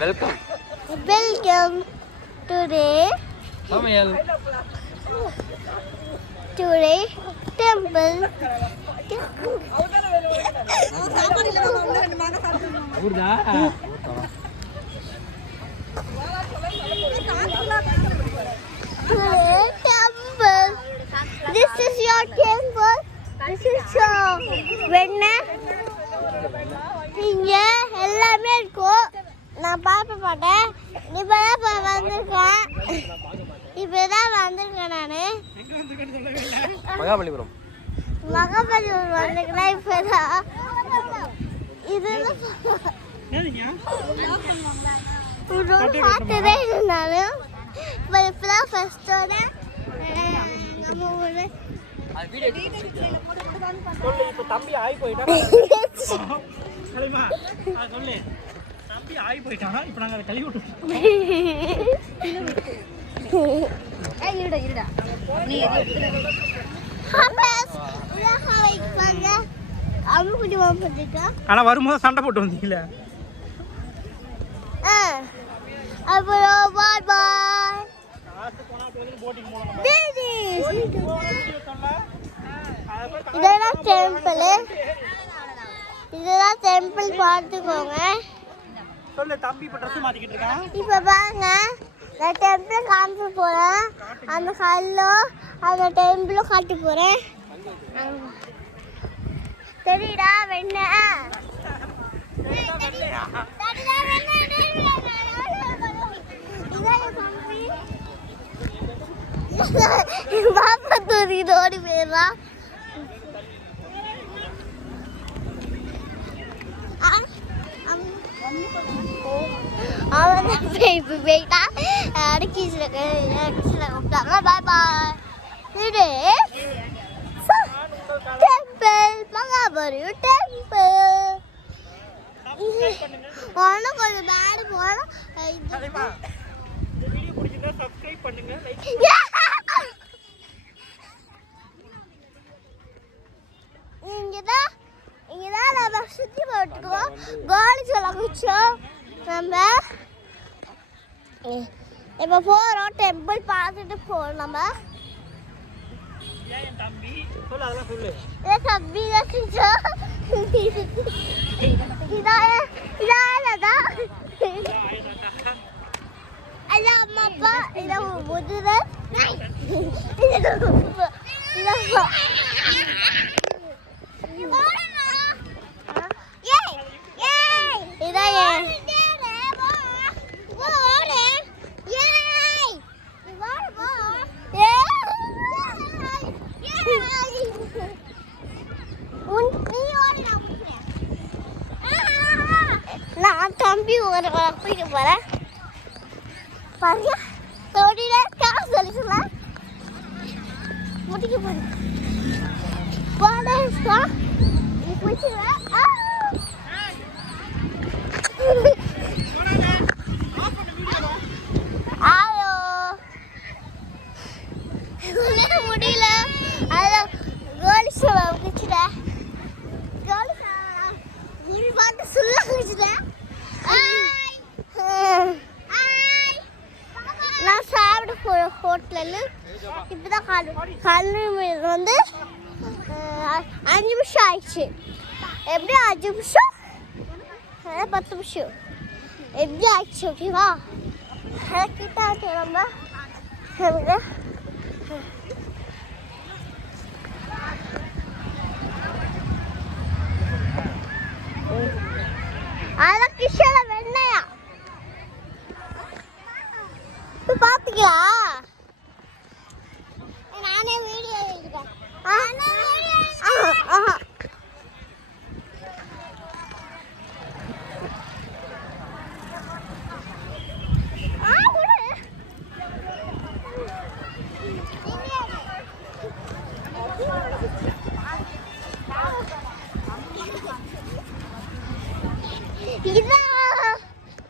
Welcome today சமையல் temple ஊர்தா temple. This is your temple. This is your வெண்ணெய். இங்க எல்லாமே இருக்கும். நான் பார்க்க மாட்டேன். இப்பதான் வந்திருக்கேன். நானு மகாபலிபுரம் வந்திருக்கேன் இப்பதான். இது பார்த்ததே இருந்தாலும் இப்பதான் ஃபர்ஸ்டோட நம்ம ஊரு தம்பி ஆகி போயிட்டான் தம்பி ஆகி போயிட்டான் இப்ப நாங்க அதை கழுவி விட்டு ஆனா வரும்போது சண்டை போட்டு வந்தீங்கள அப்புறம் பாய் பாய் இதெல்லாம் டெம்பிள் பார்த்துக்கோங்க. இப்ப பாருங்க நான் டெம்பிள் காமிச்சு போறேன். அந்த கல்லோ அந்த டெம்பிளும் காட்டி போறேன். தெரியுடா வெண்ண பாப்பா தூக்கிட்டு ஓடி போயிடலாம். அவன் போயிட்டா அடிக்கிச்சில கூப்பிட்டாங்க. பாய் பாய். இது டெம்பிள் மகாபலிபுரம் டெம்பிள். போனோம் கொஞ்சம் பேடு போனோம். இங்கதான் நம்ம சுத்தி போட்டுக்குவோம். கோலி சொல்ல குச்சோம். நம்ம இப்ப போறோம் டெம்பிள் பார்த்துட்டு போறோம். நம்ம தம்பி அம்மா அப்பா இத முதுர நான் தம்பி ஒரு போயிட்டு போறேன். பாருங்க தோடியில காசு சொல்லிக்கலாம் முடிக்க போறேன். முடியல அதான் கோலி சொல்ல குச்சிட்டேன். கோலி பார்த்து சொல்ல குச்சிட்டேன். நான் சாப்பிட போற ஹோட்டல் இப்பதான் கல்லு வந்து 5 நிமிஷம் ஆயிடுச்சு. எப்படி 5 நிமிஷம் 10 நிமிஷம் எப்படி ஆயிடுச்சு. ஓகேவா கிட்ட நம்ம